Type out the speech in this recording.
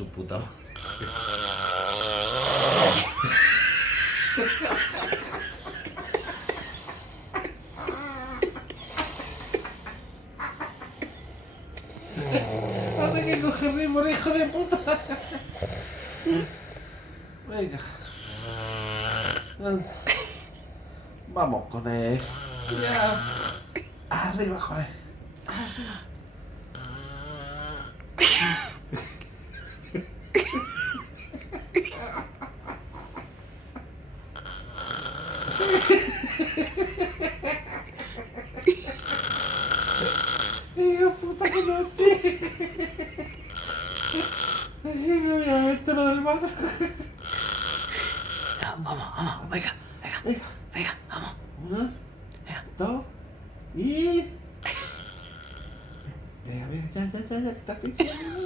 su puta madre. Hace que coger ritmo, hijo de puta. Venga. Vamos con él. Ya. Arriba con él. Arriba. Hijo puta que noche. Me voy a meter lo del mar. Ya, vamos, venga, vamos. Una, dos y... Venga, ya, que está pisando.